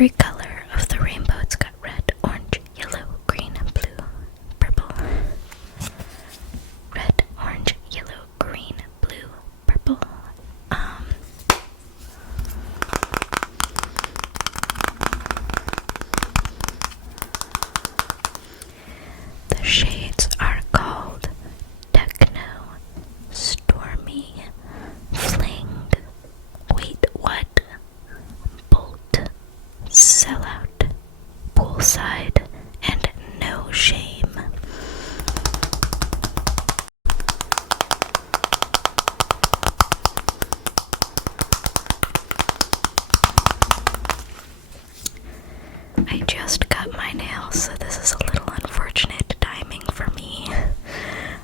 every color of the rainbow. It's got red, orange, yellow, green, blue, purple. Red, orange, yellow, green, blue, purple. The shades are called Techno, Stormy, Fling, Wait What, Bolt, Sellout, Poolside, and No Shame. I just cut my nails, so this is a little unfortunate timing for me.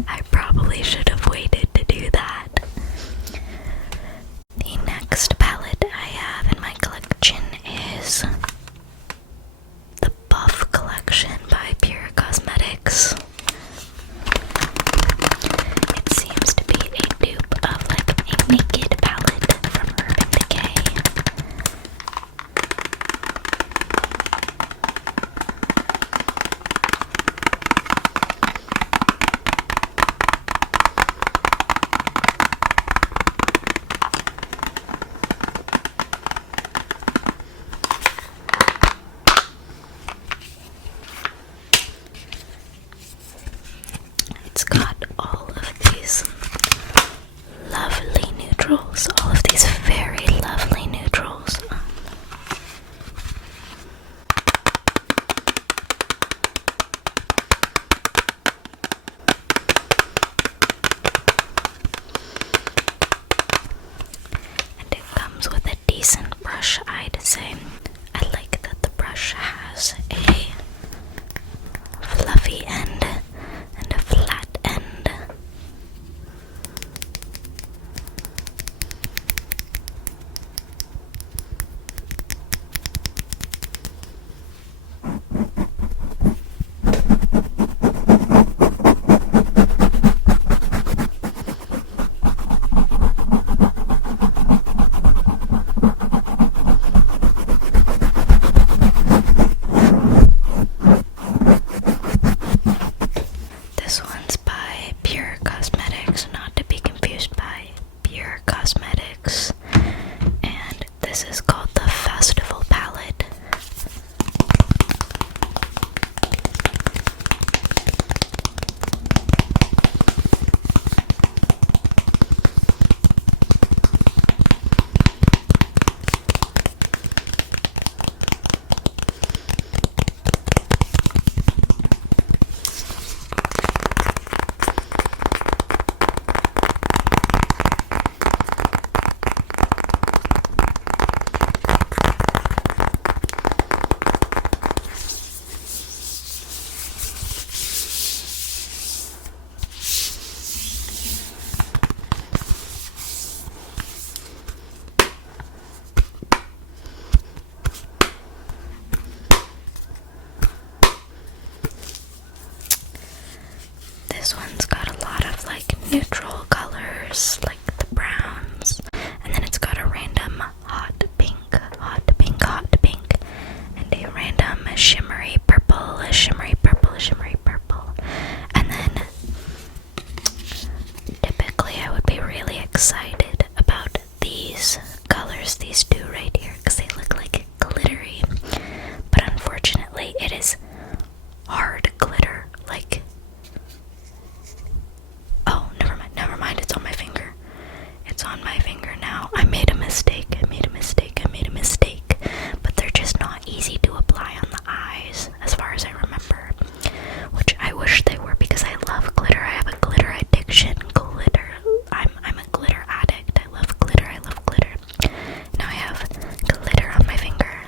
I probably should have waited to do that. The next palette I have in my collection is the Buff Collection by Pure Cosmetics. It seems to be a dupe of like a naked palette from Urban Decay. It's got all of these lovely neutrals, all of these very lovely neutrals. And it comes with a decent brush, I'd say. I like that the brush has a fluffy end and a flat end. This one's by Pure Cosmetics, not to be confused by Pure Cosmetics. And this is called the Festival Palette. This one's got a lot of like neutral colors, like the browns, and then it's got a random hot pink, and a random shimmery purple, and then typically I would be really excited about these colors, these two right here, because they look like glittery, but unfortunately it is hard glitter, like, oh, never mind, it's on my finger. It's on my finger now. I made a mistake, but they're just not easy to apply on the eyes, as far as I remember, which I wish they were, because I love glitter. I have a glitter addiction. I'm a glitter addict. I love glitter. Now I have glitter on my finger.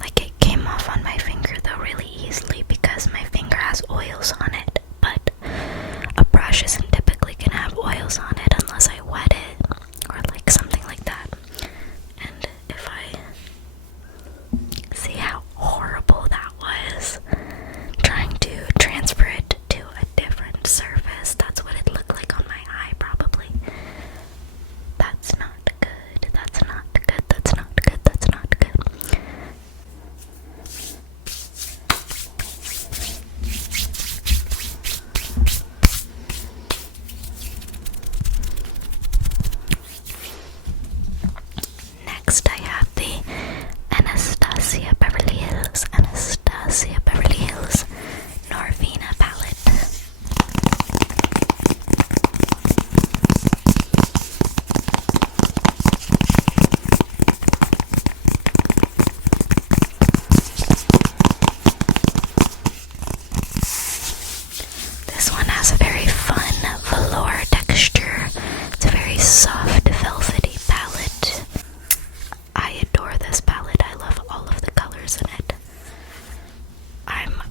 Like, it came off on my finger though really easily because my finger has oils on it, but a brush isn't typically gonna have oils on it unless I Next, I have the Anastasia Beverly Hills Norvina palette. This one has a very fun velour texture. It's a very soft, velvety palette. I adore this palette. I love all of the colors in it. I'm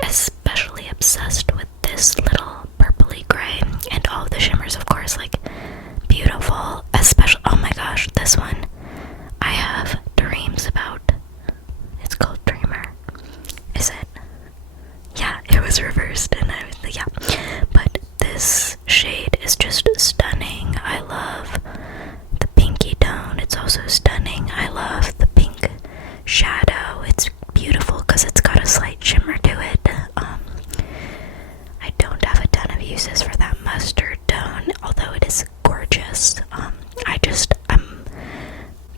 especially obsessed with this little purpley gray and all of the shimmers, of course, like beautiful. Especially, oh my gosh, this one I have dreams about. It's called Dreamer. Is it? Yeah, it was reversed and I was, yeah. But this shade is just stunning. I love the pinky tone. It's also stunning. I love the pink shadow. It's beautiful because it's got a slight shimmer to it. I don't have a ton of uses for that mustard tone, although it is gorgeous.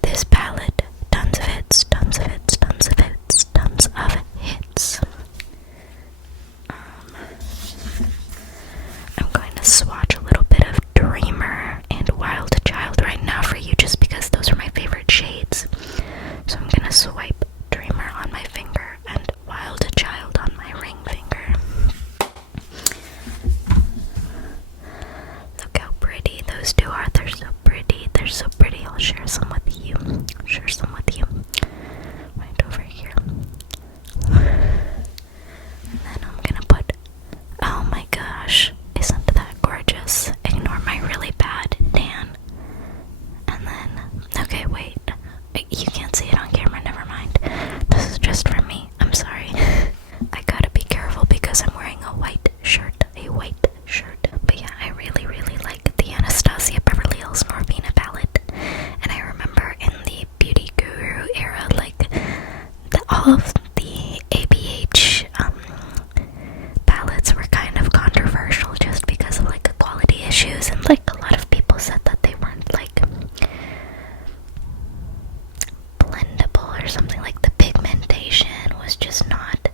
This palette, tons of hits. I'm going to swatch a little bit of Dreamer and Wild Child right now for you, just because those are my favorite shades. So I'm going to swipe Dreamer on my finger and Wild Child on my ring finger. Look how pretty those two are. They're so pretty. I'll share some with you. Right over here. And then I'm gonna put, oh my gosh, isn't that gorgeous? Ignore my really bad tan. And then, okay, wait. You can't see it on camera, never mind. This is just for me. I'm sorry. I gotta be careful because I'm wearing a white shirt. But yeah, I really like the Anastasia Beverly Hills Norvina palette. And I remember in the Beauty Guru era, like, all of the ABH palettes were kind of controversial just because of like the quality issues, and like a lot of people said that they weren't like blendable or something. Like the pigmentation was just not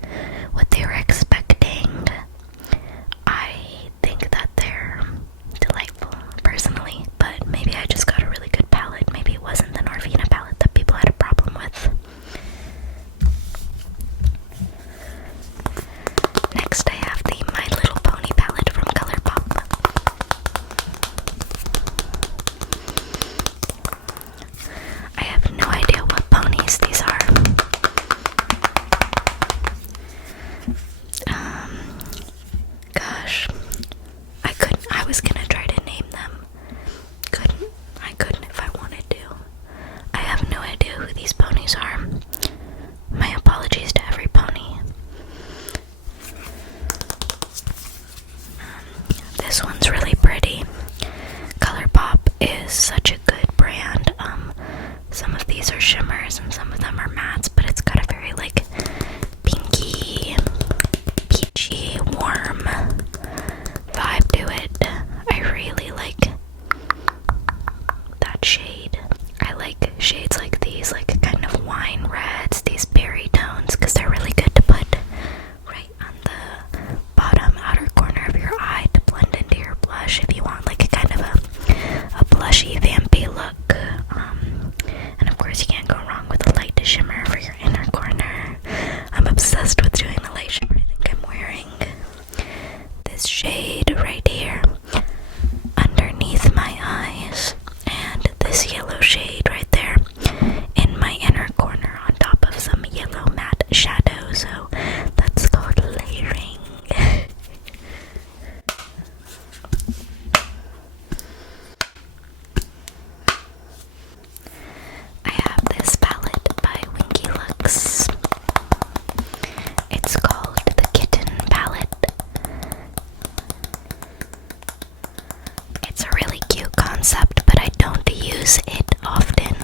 what they were expecting. I think that they're delightful personally, but maybe I just got a really good palette. Maybe it wasn't the Norvina palette that people had a problem with. Next, I have the My Little Pony palette from Colourpop. I have no idea what ponies these are. Gosh, I was gonna try to name them. I couldn't if I wanted to. I have no idea who these ponies are. My apologies to every pony. This one's really pretty. Colourpop is such a good brand. Some of these are shimmers and some of them are mattes, but it's got a very like pinky, peachy, warm vibe to it. I really like that shade. I like shades like these, like kind of wine reds, these berry tones, because they're really good to put right on the bottom outer corner of your eye to blend into your blush if you want like a kind of a blushy, vampy look. And of course you can't go wrong with a light shimmer for your inner corner. I'm obsessed with doing the light shimmer. I think I'm wearing this shade right here underneath my eyes, and this yellow shade right there in my inner corner on top of some yellow matte shadow. So that's called layering. I have this palette by Winky Lux. It's called the Kitten palette. It's a really cute concept, but I don't use it often.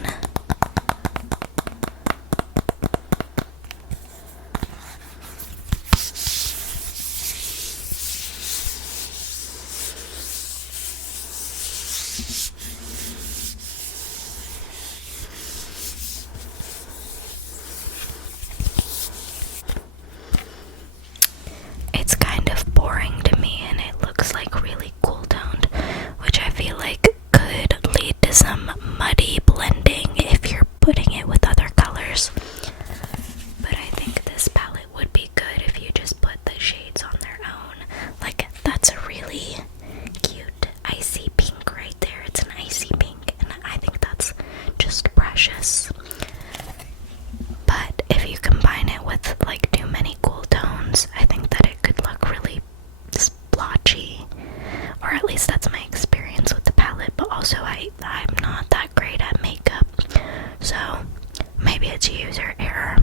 least that's my experience with the palette, but also I'm not that great at makeup, so maybe it's user error.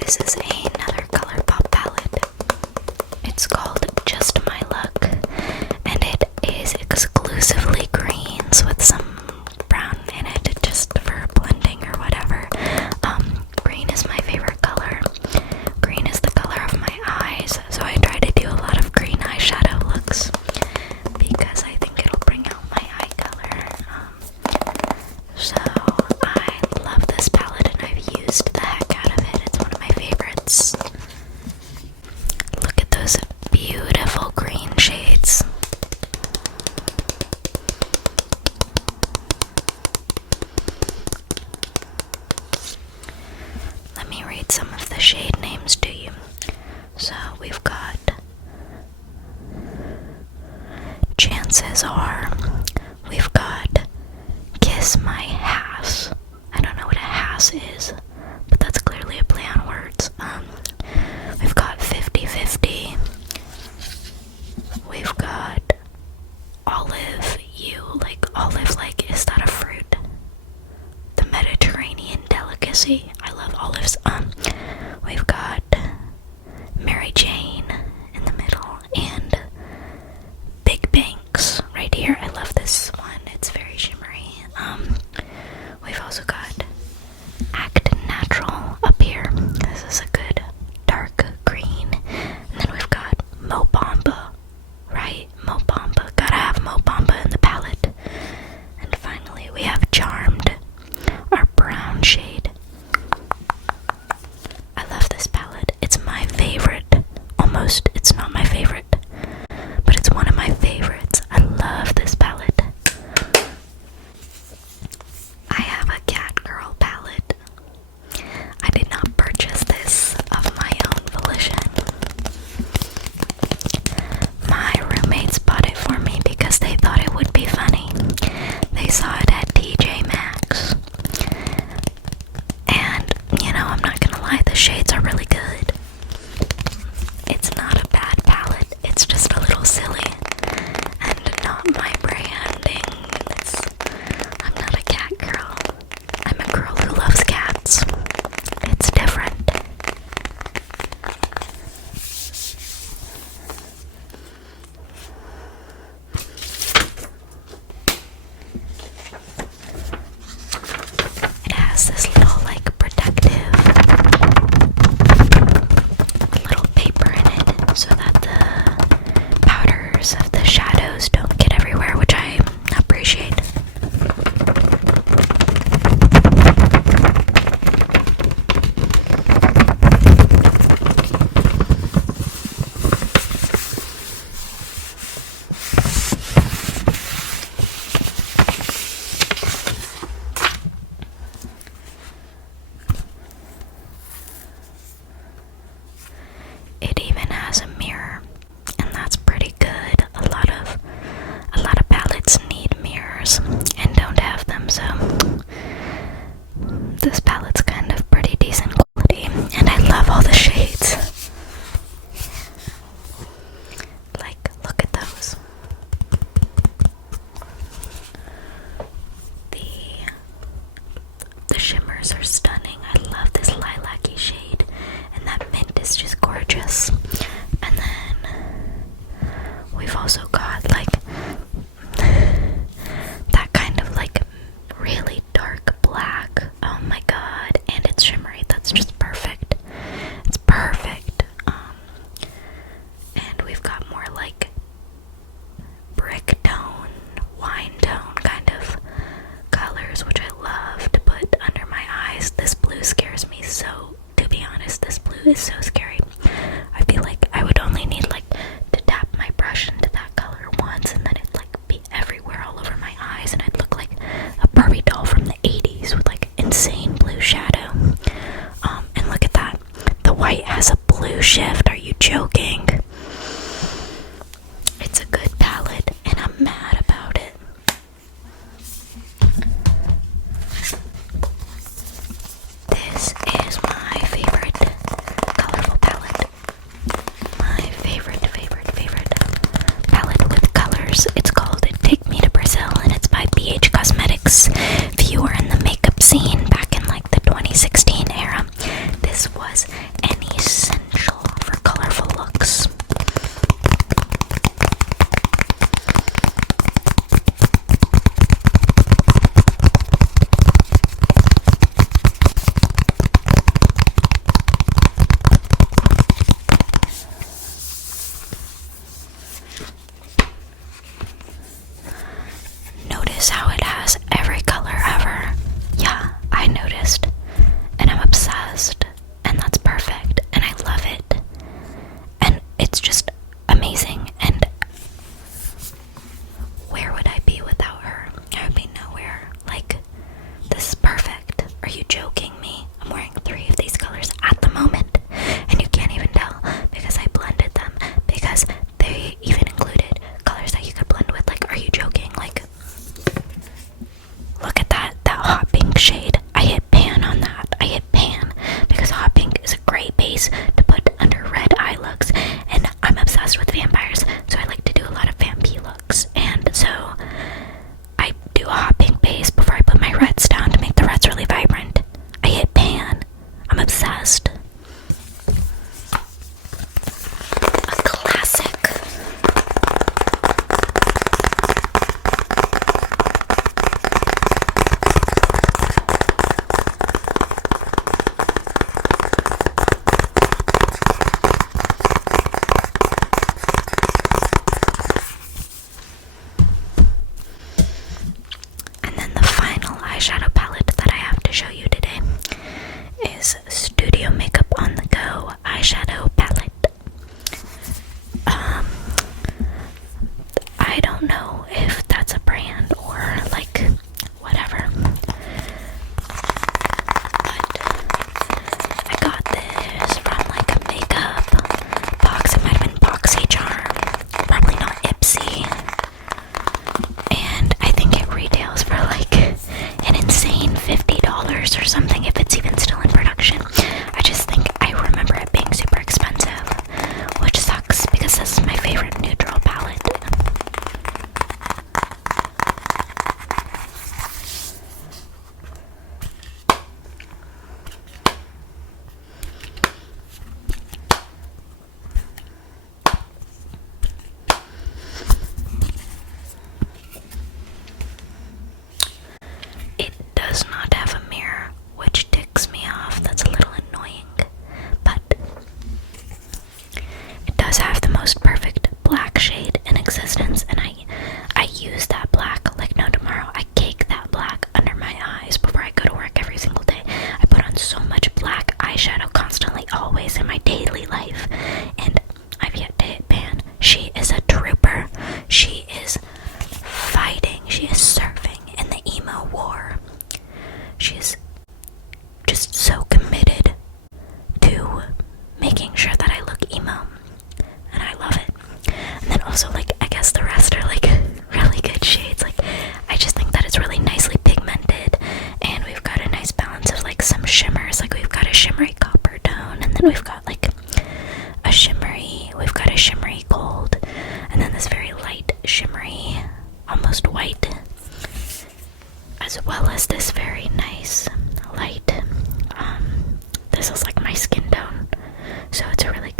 This is another Colourpop palette. It's called Just My Luck, and it is exclusively greens with some brown in it, just for blending or whatever. Green is my favorite color. Green is the color of my eyes, so I try to do a lot of green eyeshadow looks because I think it'll bring out my eye color. So I love this palette and I've used the heck out of it. It's one of my favorites. Look at those beautiful green shades. Let me read some of the shade names to you. So we've got Chances Are, we've got Kiss My Hass. I don't know what a hass is, but that's clearly a play on words. We've got 50-50. We've got Olive You. Like, olive, like, is that a fruit? The Mediterranean delicacy. I love olives. We've got Mary Jane in the middle, and Big Banks right here. I love this one. It's very shimmery. We've also got Act Natural up here. This is a good dark green. And then we've got Mo Bamba, right? Mo Bamba. Gotta have Mo Bamba in the palette. And finally we have Charmed, our brown shade. I love this palette. It's my favorite. Almost. It's not my favorite, but it's one of my favorites. I love this palette. I have a Catgirl palette. I did not purchase this of my own volition. My roommates bought it for me because they thought it would be funny. They saw it at TJ Maxx. And, you know, I'm not gonna lie, the shades are really good. It's not a bad palette, it's just a little silly. And not my branding. I'm not a cat girl. I'm a girl who loves cats. It's different. It has this little, like, protective little paper in it so that the powders of the shadows don't get everywhere, which I appreciate. It even has a mirror, and that's pretty good. A lot of palettes need mirrors and don't have them, so this palette's kind of pretty decent quality, and I love all the shades. Like, look at those. The shimmers are stunning. I love this lilac-y shade, and that mint is just gorgeous. And then we've also got, like, that kind of, like, really dark black. Oh my god. is how it has every color ever. Yeah, I noticed. And I'm obsessed. And that's perfect. And I love it. And it's just amazing. And where would I be without her? I would be nowhere. Like, this is perfect. Are you joking me? I'm wearing 3 of these colors at the moment. And you can't even tell because I blended them. Because they even included colors that you could blend with. Like, are you joking? Like, look at that hot pink shade. I hit pan on that. I hit pan because hot pink is a great base to put under red eye looks, and I'm obsessed with vampires, so I like to do a lot of vampy looks, and so I do a hot pink base before I put my reds down to make the reds really vibrant. I hit pan. I'm obsessed. A classic. And then the final eyeshadow palette that I have to show you today is Studio Makeup on the Go eyeshadow palette. I don't know if that's a brand or like whatever, but I got this from like a makeup box. It might have been BoxyCharm, probably not Ipsy, and I think it retails for like an insane $50 or something if it's even still in production. I just think I remember it being super expensive, which sucks because this is my favorite neutral palette. It does not have a mirror, which ticks me off. That's a little annoying, but it does have the most perfect black shade in existence, and I use that black like no tomorrow. I cake that black under my eyes before I go to work every single day. I put on so much black eyeshadow constantly, always in my daily life, and I've yet to hit pan. She is a trooper. She is fighting. She is surfing in the emo war. She's just so committed to making sure that I look emo, and I love it. And then also, like, I guess the rest are like really good shades. Like, I just think that it's really nicely pigmented, and we've got a nice balance of like some shimmers. Like, we've got a shimmery copper tone, and then we've got like we've got a shimmery gold, and then this very light shimmery, almost white, as well as this very nice light. This is like my skin tone, so it's a really